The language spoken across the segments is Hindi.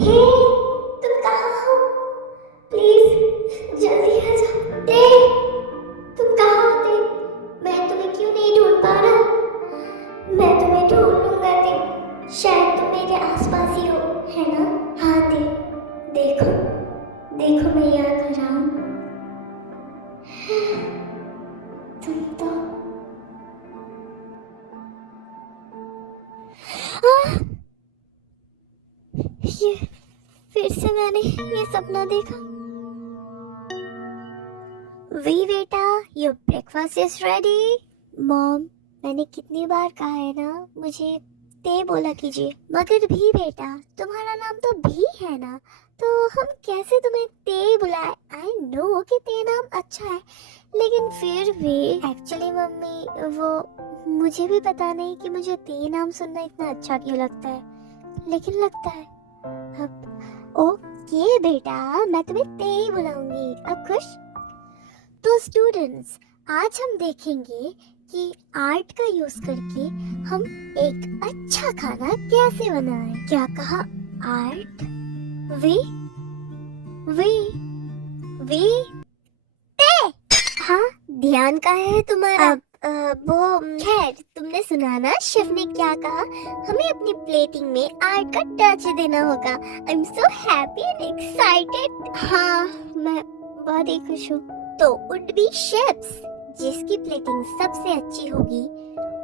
हे, तुम कहाँ हो? प्लीज जल्दी आ जाओ। ते, तुम कहाँ हो ते? मैं तुम्हें क्यों नहीं ढूंढ पा रहा? मैं तुम्हें ढूंढ लूंगा ते। शायद तुम मेरे आसपास ही हो, है ना? हाँ ते, देखो देखो मैं यहाँ खड़ा हूँ। तुम तो आह, ये फिर से मैंने ये सपना देखा। वी बेटा, your breakfast is ready. Mom, मैंने कितनी बार कहा है ना मुझे ते बोला कीजिए। मगर भी बेटा, तुम्हारा नाम तो भी है ना, तो हम कैसे तुम्हें ते बुलाए? आई नो कि ते नाम अच्छा है, लेकिन फिर भी एक्चुअली मम्मी, वो मुझे भी पता नहीं कि मुझे ते नाम सुनना इतना अच्छा क्यों लगता है, लेकिन लगता है। अब ओके बेटा, मैं तुम्हें ते ही बुलाऊंगी। अब खुश? तो स्टूडेंट्स, आज हम देखेंगे कि आर्ट का यूज करके हम एक अच्छा खाना कैसे बनाएं। क्या कहा? आर्ट? वी वी वी ते। हाँ, ध्यान का है तुम्हारा। अब वो खैर, तुमने सुना ना शेफ ने क्या कहा? हमें अपनी प्लेटिंग में आर्ट का टच देना होगा। आई am so happy and excited. हाँ, मैं बहुत ही खुश हूँ। तो वुड बी शेफ्स, जिसकी प्लेटिंग सबसे अच्छी होगी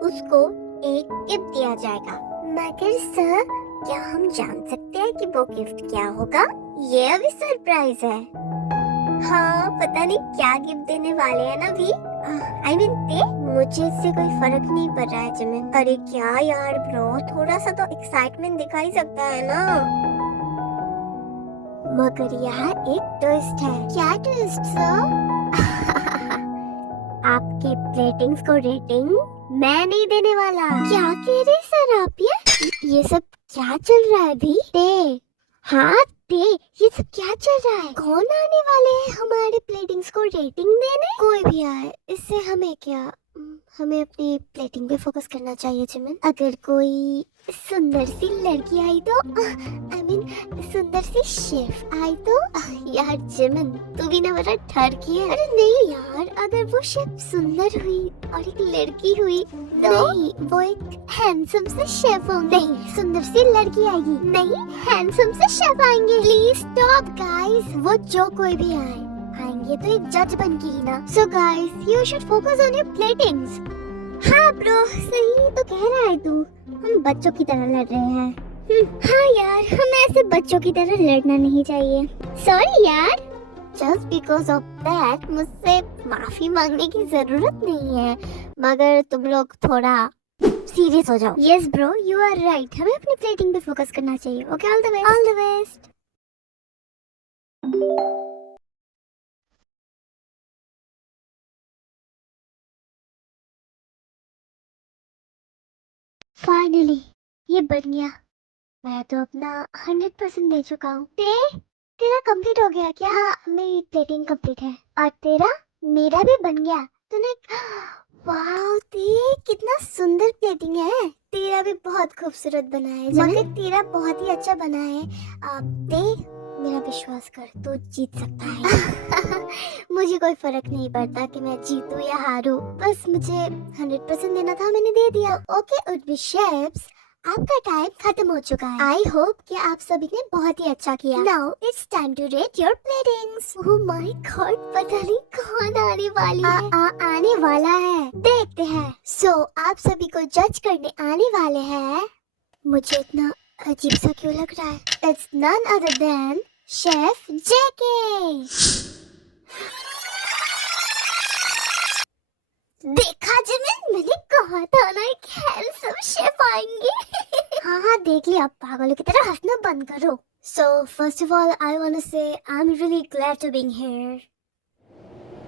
उसको एक गिफ्ट दिया जाएगा। मगर सर, क्या हम जान सकते हैं कि वो गिफ्ट क्या होगा? ये अभी सरप्राइज है। हाँ, पता नहीं क्या गिफ्ट देने वाले हैं ना भी। आई मीन ते, मुझे इससे कोई फर्क नहीं पड़ रहा है जिमिन। अरे क्या यार ब्रो, थोड़ा सा तो एक्साइटमेंट दिखा ही सकता है ना। मगर यहाँ एक ट्विस्ट है। क्या ट्विस्ट सर? आपके प्लेटिंग्स को रेटिंग मैं नहीं देने वाला। क्या कह रहे सर आप? ये सब क्या चल रहा है भी? ते, हाँ ते, ये सब क्या चल रहा है? कौन आने वाले हैं हमारे प्लेटिंग्स को रेटिंग देने? कोई भी आए, इससे हमें क्या? हमें अपनी प्लेटिंग पे फोकस करना चाहिए जिमिन। अगर कोई सुंदर सी लड़की आई तो, आई मीन सुंदर सी शेफ आई तो, यार जिमिन तू भी ना बड़ा ठरकी है। अरे नहीं यार, अगर वो शेफ सुंदर हुई और एक लड़की हुई तो? नहीं, वो एक हैंडसम से शेफ होंगे। नहीं, सुंदर सी लड़की आएगी। नहीं, हैंडसम से शेफ आएंगे। प्लीज स्टॉप गाइस, वो जो कोई भी आएंगे तो एक जज बन के ही ना। So guys, you should focus on your platings. हाँ ब्रो, सही तो कह रहा है तू। हम बच्चों की तरह लड़ रहे हैं। हाँ यार, हमें ऐसे बच्चों की तरह लड़ना नहीं चाहिए। सॉरी यार। जस्ट बिकॉज ऑफ दैट मुझसे माफी मांगने की जरूरत नहीं है, मगर तुम लोग थोड़ा सीरियस हो जाओ। Yes bro, you are right, हमें अपनी प्लेटिंग पे फोकस करना चाहिए। Okay, all the best. All the best. Finally ये बन गया। मैं तो अपना 100% दे चुका हूँ। तेरा कंप्लीट हो गया क्या? हाँ, मेरी प्लेटिंग कंप्लीट है। और तेरा? मेरा भी बन गया। तूने? वाह ते, कितना सुंदर प्लेटिंग है। तेरा भी बहुत खूबसूरत बना है, मगर तेरा बहुत ही अच्छा बना है। ते, मेरा विश्वास कर, तू जीत सकता है। मुझे कोई फर्क नहीं पड़ता कि मैं जीतूं या हारूं, बस मुझे 100% देना था, मैंने दे दिया। ओके वुड बी शेफ्स, आपका टाइम खत्म हो चुका है। आई होप कि आप सभी ने बहुत ही अच्छा किया। Now it's time to rate your platings. Oh my god, पता नहीं कौन आने वाली है। आने वाला है, देखते हैं। सो आप सभी को जज करने आने वाले हैं। मुझे इतना अजीब सा क्यों लग रहा है? It's none other than chef JK. देखा जिमिन, मैंने कहा था ना एक हैंडसम शेफ आएंगे। हाँ हाँ, देख लिया, पागलों की तरह हंसना बंद करो। So first of all, I want to say I'm really glad to being here.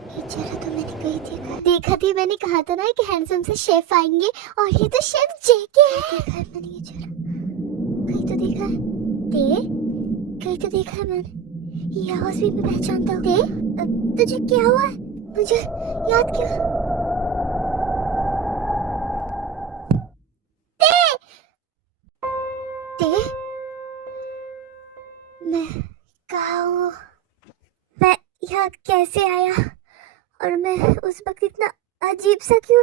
ये चेहरा तो मैंने कहीं देखा थी। मैंने कहा था ना कि हैंडसम से शेफ आएंगे, और ये तो शेफ जेके है। देखा है मैंने ये चेहरा, कहीं तो देखा है। ते, कहीं तो देखा है मैंने। ये आवाज भी मैं पहचानता हूँ। ते, तुझे क्या हुआ है? मुझे याद क्यों? ते, ते, मैं कहाँ हूँ? मैं यहाँ कैसे आया? और मैं उस वक्त इतना अजीब सा क्यों?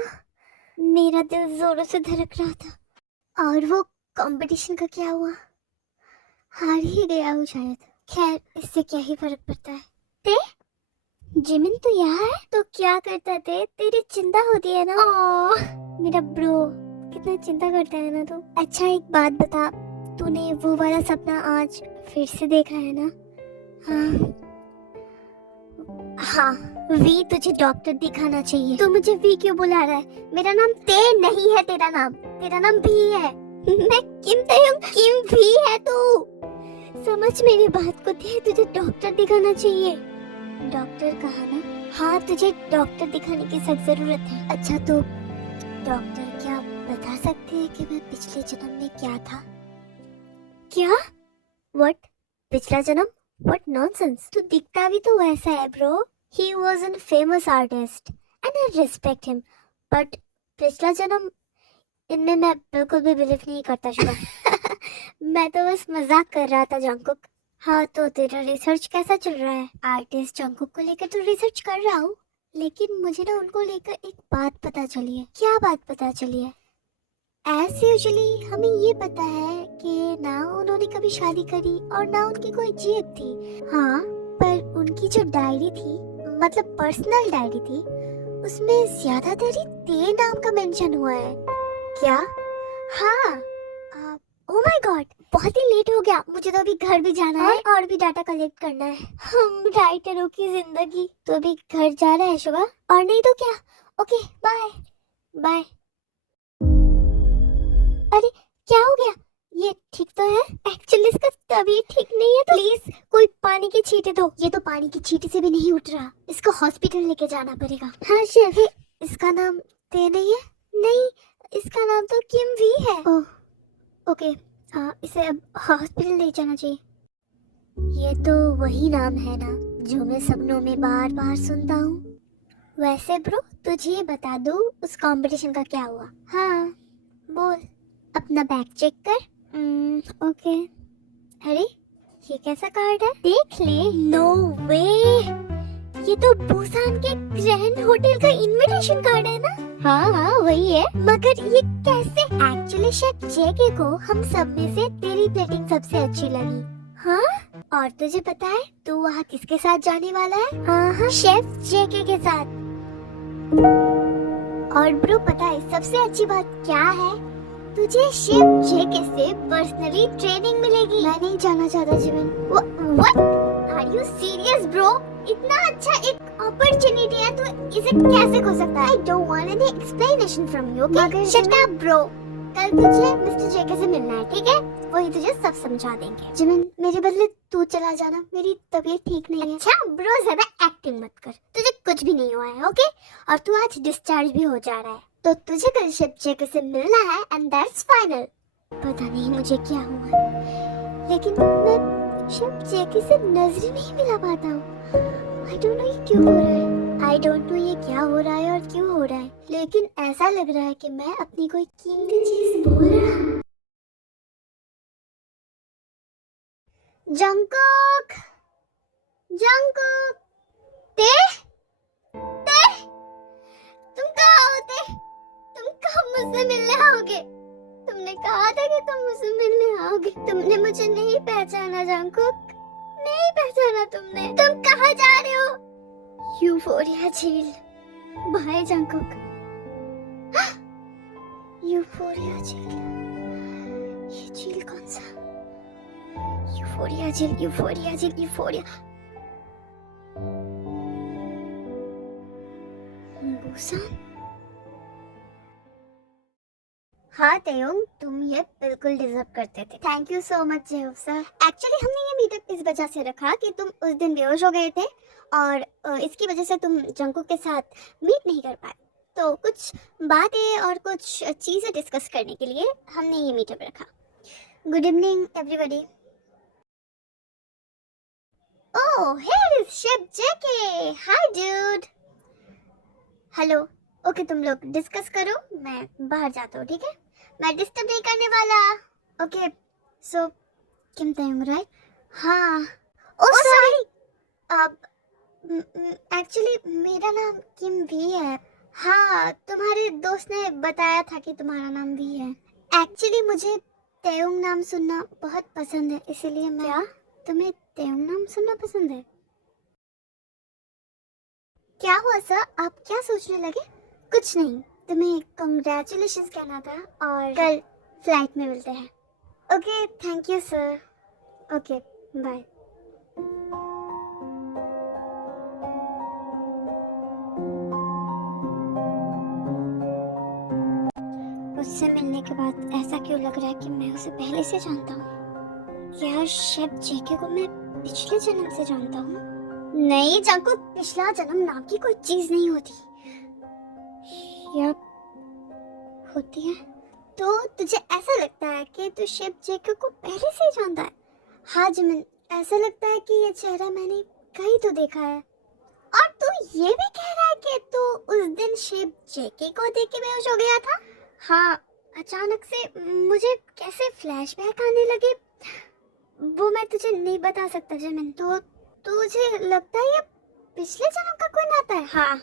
मेरा दिल जोरों से धड़क रहा था। और वो कंपटीशन का क्या हुआ? हार ही गया हूँ शायद। खैर, इससे क्या ही फर्क पड़ता है। ते जिमिन तू यहाँ है तो क्या करता थे? तेरी चिंता होती है ना? मेरा ब्रो कितना चिंता करता है ना तू। अच्छा एक बात बता, तूने वो वाला सपना आज फिर से देखा है ना? हाँ हाँ, वी तुझे डॉक्टर दिखाना चाहिए। तू मुझे वी क्यों बुला रहा है? मेरा नाम ते नहीं है, तेरा नाम भी है। मैं किम तयुंग किम भी है तू। समझ मेरी बात को ते, तुझे डॉक्टर दिखाना चाहिए। डॉक्टर कहा ना? हाँ, तुझे डॉक्टर दिखाने की सख्त जरूरत है। अच्छा तो डॉक्टर क्या बता सकते हैं कि मैं पिछले जन्म में क्या था? क्या? व्हाट? पिछला जन्म? What nonsense. तू दिखता भी तो वैसा है bro. He was an famous artist and I respect him, but पिछला जन्म, इनमें मैं बिल्कुल भी बिलीव नहीं करता शुभा। मैं तो बस मजाक कर रहा था जंकुक। हाँ तो तेरा रिसर्च कैसा चल रहा है? आर्टिस्ट जंकुक को लेकर तो रिसर्च कर रहा हूँ, लेकिन मुझे ना उनको लेकर एक बात पता चली है। क्या बात पता चली है? एज यूजुअली हमें ये पता है कि ना उन्होंने कभी शादी करी और ना उनकी कोई जीत थी। हाँ, पर उनकी जो डायरी थी, मतलब पर्सनल डायरी थी, उसमें ज्यादातर ही ते नाम का मेंशन हुआ है। क्या? हाँ। ओह माय गॉड, बहुत ही लेट हो गया। मुझे तो अभी घर भी जाना है और भी डाटा कलेक्ट करना है। हम राइटरों की जिंदगी। तो अभी घर जा रहा है शुभा? और नहीं तो क्या। Okay bye bye. अरे क्या हो गया? ये ठीक तो है? एक्चुअली इसका तबीयत ठीक नहीं है, तो प्लीज कोई पानी की छींटे दो। ये तो पानी की छींटे से भी नहीं उठ रहा, इसको हॉस्पिटल लेके जाना पड़ेगा। हाँ शेफ। इसका नाम ते नहीं है? नहीं, इसका नाम तो किम भी है। ओह ओके, इसे अब हॉस्पिटल ले जाना चाहिए। ये तो वही नाम है ना जो मैं सपनों में बार बार सुनता हूँ। वैसे ब्रो, तुझे बता दूँ उस कंपटीशन का क्या हुआ? हाँ बोल। अपना बैग चेक कर। ओके। अरे ये कैसा कार्ड है? देख ले। नो वे, ये तो बुसान के ग्रैंड होटल का इनविटेशन कार्ड है ना? हाँ हाँ वही है। मगर ये कैसे? एक्चुअली शेफ जेके को हम सब में से तेरी प्लेटिंग सबसे अच्छी लगी। हाँ, और तुझे पता है तू वहाँ किसके साथ जाने वाला है? हाँ, शेफ जेके के साथ। और ब्रो पता है सबसे अच्छी बात क्या है? तुझे शेफ जेके से पर्सनली ट्रेनिंग मिलेगी। मैं नहीं जाना चाहता Jimin. What? Are you serious bro? इतना अच्छा एक अपॉर्चुनिटी है तो इसे कैसे खो सकता है? I don't want any explanation from you, okay? Shut up bro. कल तुझे मिस्टर जेके से मिलना है, ठीक है? वही तुझे सब समझा देंगे। जिमिन मेरे बदले तू चला जाना, मेरी तबीयत ठीक नहीं है। अच्छा ब्रो, ज्यादा एक्टिंग मत कर, तुझे कुछ भी नहीं हुआ है, ओके? और तू आज डिस्चार्ज भी हो जा रहा है, तो तुझे कल शिप जेके से मिलना है एंड दैट्स फाइनल। पता नहीं मुझे क्या हुआ है, लेकिन मैं शिप जेके से नजर नहीं मिला पाता हूँ। आई डोंट नो ये क्यों हो रहा है। आई डोंट नो ये क्या हो रहा है और क्यों हो रहा है, लेकिन ऐसा लग रहा है कि मैं अपनी कोई कीमती चीज भूल रहा हूँ। जंकुक, जंकुक, ते, ते, तुम कहाँ होते? तुम कब मुझसे मिलने आओगे? तुमने कहा था कि तुम मुझसे मिलने आओगे। तुमने मुझे नहीं पहचाना जंकुक, नहीं पहचाना तुमने। तुम कहाँ जा रहे हो? यूफोरिया झील। Bye Jungkook. यूफोरिया झील, ये झील कौन सा? यूफोरिया झील, यूफोरिया झील, यूफोरिया। बुसान। हाँ तयुंग, तुम ये बिल्कुल डिजर्व करते थे। Thank you so much J-Hope sir. Actually हमने ये मीटअप इस वजह से रखा कि तुम उस दिन बेहोश हो गए थे और इसकी वजह से तुम जंकुक के साथ मीट नहीं कर पाए। तो कुछ बातें और कुछ चीज़ें डिस्कस करने के लिए हमने ये मीटअप रखा। Good evening everybody. Oh, here is ship JK. Hi dude. Hello. Okay तुम लोग डिस्कस करो, मैं बाहर जाता हूँ, ठीक है? मैं डिस्टर्ब नहीं करने वाला। ओके सो किम तयुंग राइट? हाँ। ओ सॉरी। अब एक्चुअली मेरा नाम किम वी है। हाँ, तुम्हारे दोस्त ने बताया था कि तुम्हारा नाम वी है। एक्चुअली मुझे तेउंग नाम सुनना बहुत पसंद है, इसीलिए मैं। क्या तुम्हें तेउंग नाम सुनना पसंद है? क्या हुआ सर, आप क्या सोचने लगे? कुछ नहीं, तुम्हें कंग्रेचुलेशंस कहना था और कल फ्लाइट में मिलते हैं। Okay, thank you sir. Okay, bye. उससे मिलने के बाद ऐसा क्यों लग रहा है कि मैं उसे पहले से जानता हूँ? क्या शेफ जेके को मैं पिछले जन्म से जानता हूँ? नहीं जाको, पिछला जन्म नाम की कोई चीज नहीं होती। या होती है? तो तुझे ऐसा लगता है कि तू शेफ जेके को पहले से ही जानता है? हाँ जिमिन, ऐसा लगता है कि ये चेहरा मैंने कहीं तो देखा है। और तू ये भी कह रहा है कि तू उस दिन शेफ जेके को देख के बेहोश हो गया था? हाँ, अचानक से मुझे कैसे फ्लैशबैक आने लगे वो मैं तुझे नहीं बता सकता जिमिन। तो तुझे लगता है ये पिछले जन्म का कोई नाता है? हाँ।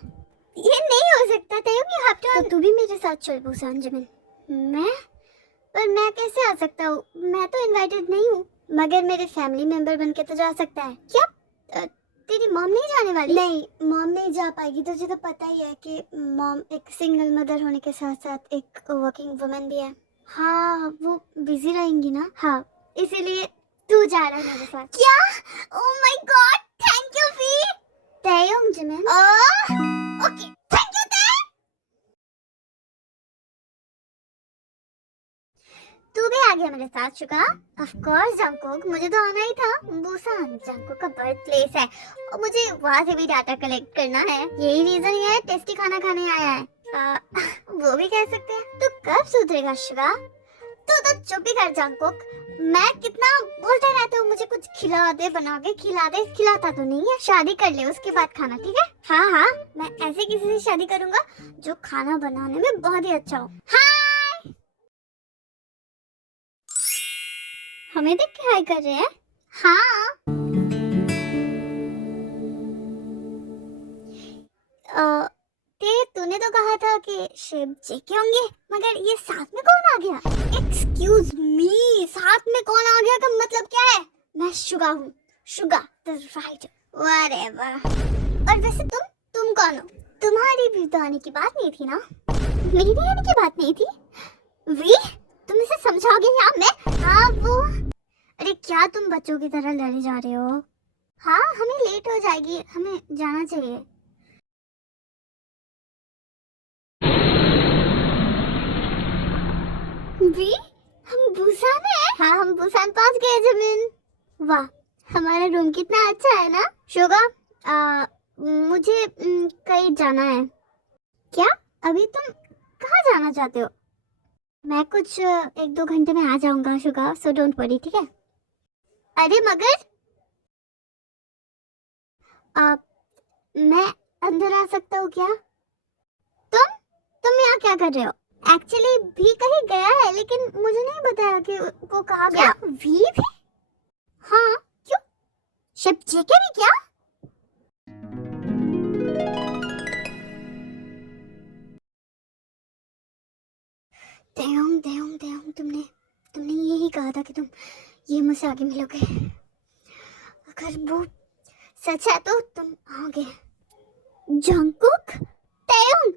ये नहीं हो सकता तैयब, तो तू भी मेरे साथ चल बुसान जिमिन। मैं? पर मैं कैसे आ सकता हूँ? मैं तो इनवाइटेड नहीं हूँ। मगर मेरे फैमिली मेंबर बन के तो जा सकता है। क्या तेरी मॉम नहीं जाने वाली? नहीं, मॉम नहीं जा पाएगी। तुझे तो पता ही है कि मॉम एक सिंगल मदर होने के साथ साथ एक वर्किंग वुमन भी है। हाँ, वो बिजी रहेंगी ना। हाँ, इसीलिए तू जा रहा है मेरे साथ। क्या? Oh my god, thank you V. Taehyung Jimin. Okay, thank you Tae. तू भी आ गया मेरे साथ शुगा? ऑफ कोर्स जंगकुक, मुझे तो आना ही था। बुसान जंगकुक का बर्थ प्लेस है और मुझे वहाँ से भी डाटा कलेक्ट करना है। यही रीजन ये है टेस्टी खाना खाने आया है। वो भी कह सकते हैं। तू कब सुधरेगा शुगा? तू तो चुप ही कर जंगकुक। मैं कितना बोलते रहते हो मुझे कुछ खिला दे, बना के खिला दे। खिलाता तो नहीं है। शादी कर ले, उसके बाद खाना, ठीक है? हाँ हाँ, मैं ऐसे किसी से शादी करूंगा जो खाना बनाने में बहुत ही अच्छा हो। हाय, हमें देख के हाय कर रहे हैं? हाँ। तूने तो कहा था कि शिव जेके होंगे, मगर ये साथ में कौन आ गया? एक्सक्यूज मी, साथ में कौन आ गया का मतलब क्या है? मैं शुगा हूँ। Suga the right whatever. और वैसे तुम कौन हो? तुम्हारी भी तो आने की बात नहीं थी ना? मेरी भी आने की बात नहीं थी? वी, तुम इसे समझाओगे या मैं? हाँ वो। अरे क्या तुम बच्चों की तरह लड़े जा रहे हो? हाँ, हमें लेट हो जाएगी, हमें जाना चाहिए। वी, हम बुसान है? हाँ, हम बुसान पहुंच गए जमीन। वाह, हमारा रूम कितना अच्छा है ना? शुगा, मुझे कहीं जाना है। क्या? अभी तुम कहाँ जाना चाहते हो? मैं कुछ 1-2 घंटे में आ जाऊंगा शुगा, सो डोंट वरी, ठीक है? अरे मगर आ, मैं अंदर आ सकता हूँ क्या? तुम तुम यहाँ क्या कर रहे हो? एक्चुअली भी कहीं गया है, लेकिन मुझे नहीं बताया कि वो कहाँ गया। भी? हाँ, क्यों? शिप जेके भी क्या? देयोंग देयोंग देयोंग, तुमने तुमने यही कहा था कि तुम ये मुझसे आगे मिलोगे। अगर वो सच है तो तुम आओगे। जंगकुक, देयोंग।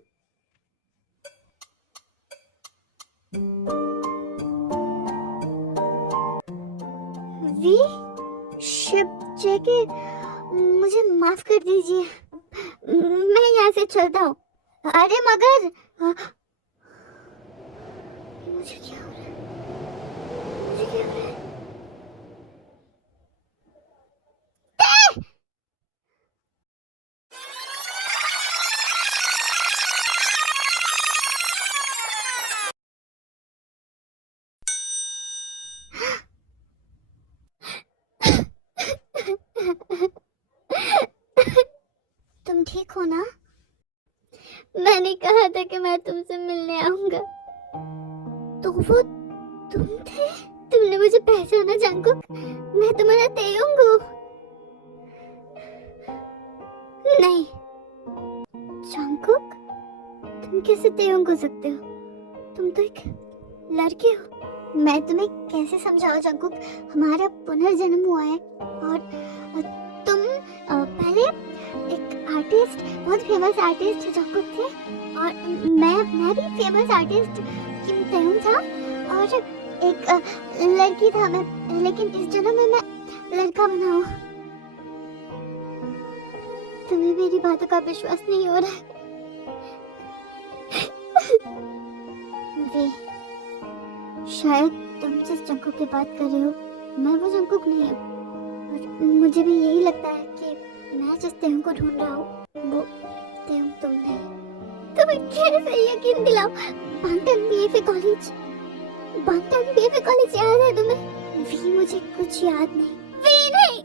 वी, शिप जेके, मुझे माफ कर दीजिए, मैं यहाँ से चलता हूँ। अरे मगर मुझे क्या हो रहा है? मुझे क्या हो रहा है? तुम ठीक हो ना? मैंने कहा था कि मैं तुमसे मिलने आऊंगा। तो वो तुम थे? तुमने तुमने मुझे पहचाना जंगकुक? मैं तुम्हारा तेयोंग हूँ। नहीं जंगकुक, तुम कैसे तेयोंग हो सकते हो? तुम तो एक लड़के हो। मैं तुम्हें कैसे समझाऊं जंगकुक? हमारा पुनर्जन्म हुआ है और तुम पहले एक आर्टिस्ट, बहुत फेमस आर्टिस्ट जंगकुक थे और मैं भी फेमस आर्टिस्ट किम तेयोंग था और एक लड़की था मैं, लेकिन इस जन्म में मैं लड़का बना हूँ। तुम्हें मेरी बातों का विश्वास नहीं हो रहा है? वे, शायद तुम जिस जंगकुक की बात कर रहे हो मैं वो जंगकुक नहीं हूँ, और मुझे भी यही लगता है कि मैं जिस तेयोंग को ढूंढ रहा हूँ वो तेयोंग तुम नहीं। तुम्हें कैसे यकीन दिलाऊं? बांगटन बीएफए कॉलेज, बांगटन बीएफए कॉलेज याद है तुम्हें? वी, मुझे कुछ याद नहीं। वी नहीं,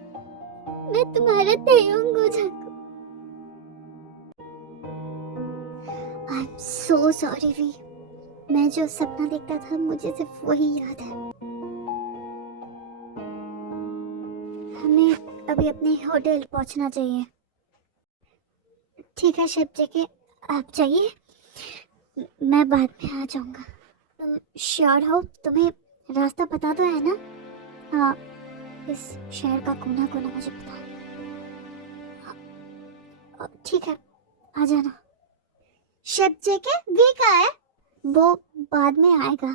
मैं तुम्हारा तेयोंग हूँ Jungkook. I am so sorry V, मैं जो सपना देखता था मुझे सिर्फ वही याद है। हमें अभी अपने होटल पहुंचना चाहिए। ठीक है शिव जेके, आप जाइए, मैं बाद में आ जाऊंगा। तुम श्योर हो? तुम्हें रास्ता पता तो है ना? हाँ, इस शहर का कोना कोना मुझे पता है। ठीक है, आ जाना। शिव जेके, वे कहाँ है? वो बाद में आएगा।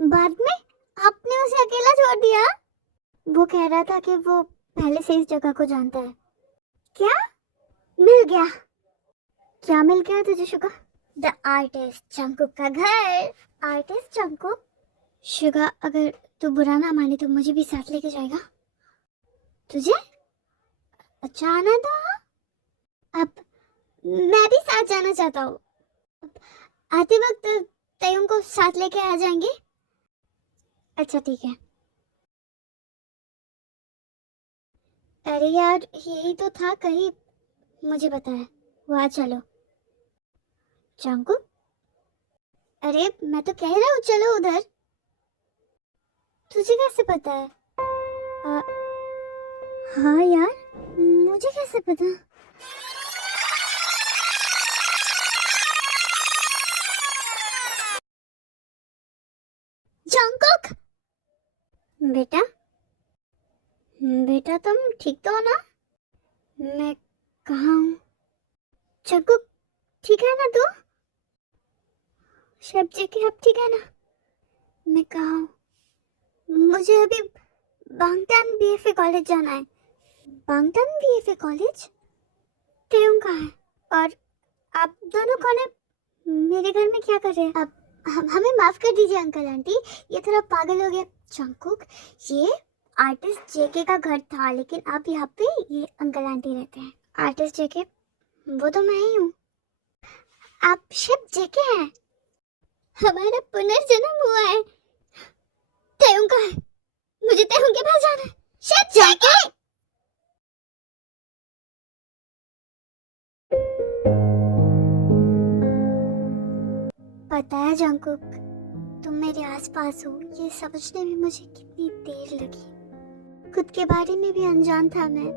बाद में? आपने उसे अकेला छोड़ दिया? वो कह रहा था कि वो पहले से इस जगह को जानता है। क्या मिल गया? क्या मिल गया तुझे शुगा? द आर्टिस्ट जंगकुक का घर। Artist Jungkook? शुगा, अगर तू बुरा ना माने तो मुझे भी साथ लेके जाएगा? तुझे जाना था? अब मैं भी साथ जाना चाहता हूँ। आते वक्त तेयोंग को साथ लेके आ जाएंगे? अच्छा ठीक है। अरे यार, यही तो था, कहीं मुझे पता है। वहाँ चलो। जंगकुक, अरे मैं तो कह रहा हूँ चलो उधर। तुझे कैसे पता है? आ, हाँ यार, मुझे कैसे पता? जंगकुक, बेटा, बेटा तुम ठीक तो हो ना? मैं कहाँ हूँ? जंगकुक, ठीक है ना तू? शब जी की अब ठीक है ना? मैं कहाँ हूँ? मुझे अभी बांगटन बीएफए कॉलेज जाना है। बांगटन बीएफए कॉलेज? तेयोंग कहाँ है? और आप दोनों कौन है? मेरे घर में क्या कर रहे हैं? अब हमें माफ कर दीजिए अंकल आंटी, ये थोड़ा पागल हो गया। जंगकुक, ये आर्टिस्ट जेके का घर था, लेकिन अब यहाँ पे ये अंकल आंटी रहते हैं। आर्टिस्ट जेके? वो तो मैं ही हूँ। आप शिव जेके हैं? हमारा पुनर्जन्म हुआ है। तेयोंग का है, मुझे तेयोंग के पास जाना है। शिव जेके! पता है जंगकुक, तुम मेरे आसपास हो ये समझने में मुझे कितनी देर लगी। खुद के बारे में भी अनजान था मैं,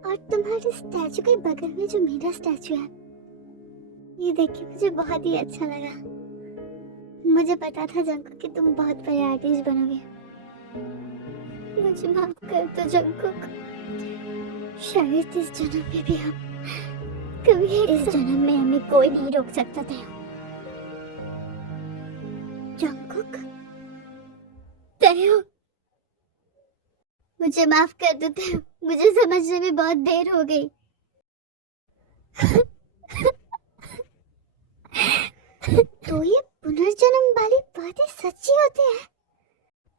और तुम्हारे स्टैचू के बगल में जो मेरा स्टैचू है, ये देख के मुझे बहुत ही अच्छा लगा। मुझे पता था जंगकुक कि तुम बहुत बड़े आर्टिस्ट बनोगे। मुझे माफ कर दो जंगकुक, शायद इस जन्म में भी हम कभी, इस जन्म में हमें कोई नहीं रोक सकता था। जंगकुक, तेयोंग, मुझे माफ कर दो तेयोंग, मुझे समझने में बहुत देर हो गई। तो ये पुनर्जन्म वाली बातें सच्ची होती है?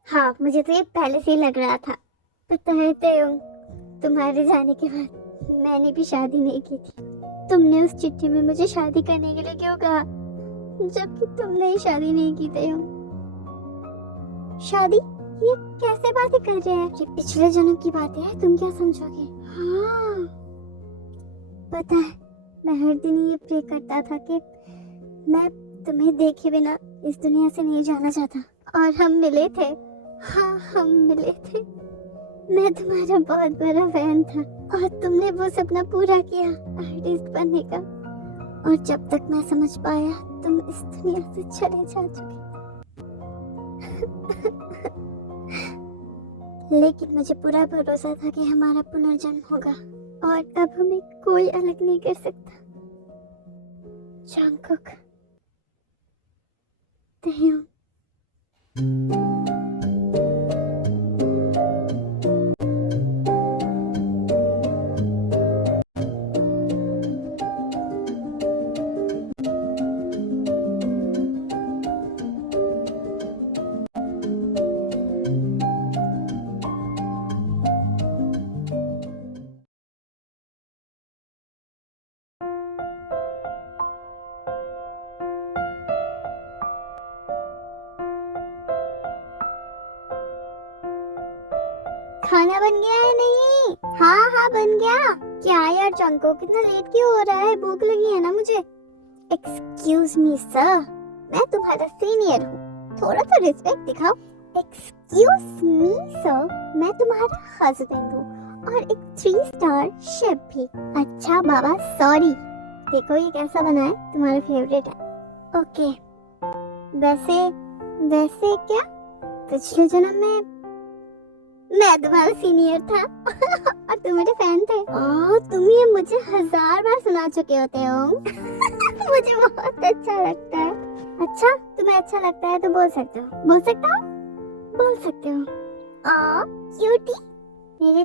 हाँ, मुझे तो ये पहले से ही लग रहा था। पता है तेयोंग, तुम्हारे जाने के बाद मैंने भी शादी नहीं की थी। तुमने उस चिट्ठी में मुझे शादी करने के लिए क्यों कहा, जबकि तुमने ही शादी नहीं की तेयोंग? शादी? ये कैसे बातें कर रहे हैं? ये पिछले जन्म की बातें हैं, तुम क्या समझोगे? हाँ, पता है, मैं हर दिन ये प्रे करता था कि मैं तुम्हें देखे बिना इस दुनिया से नहीं जाना चाहता। और हम मिले थे, हाँ, हम मिले थे। मैं तुम्हारा बहुत बड़ा फैन था और तुमने वो सपना पूरा किया आर्टिस्ट बनने का। और जब तक मैं समझ पाया तुम इस दुनिया से चले जा चुके। लेकिन मुझे पूरा भरोसा था कि हमारा पुनर्जन्म होगा और अब हमें कोई अलग नहीं कर सकता। जंगकुक, ताehyung। खाना बन गया है नहीं? हाँ हाँ बन गया। क्या यार जंगकुक, कितना लेट क्यों हो रहा है? भूख लगी है ना मुझे। एक्सक्यूज मी सर, मैं तुम्हारा सीनियर हूँ, थोड़ा तो रिस्पेक्ट दिखाओ। एक्सक्यूज मी सर, मैं तुम्हारा हस्बैंड हूँ और एक 3 स्टार शेफ भी। अच्छा बाबा सॉरी। देखो ये कैसा बना है, तुम्हारा फेवरेट है। ओके, वैसे वैसे क्या पिछले जन्म में मैं तुम्हारा सीनियर था और तुम मेरे फैन थे। तुम ये मुझे 1000 बार सुना चुके होते हो। मुझे बहुत अच्छा लगता है। अच्छा, तुम्हें अच्छा लगता है तो बोल सकते हो। बोल सकता हो? बोल सकते हो। क्यूटी, मेरे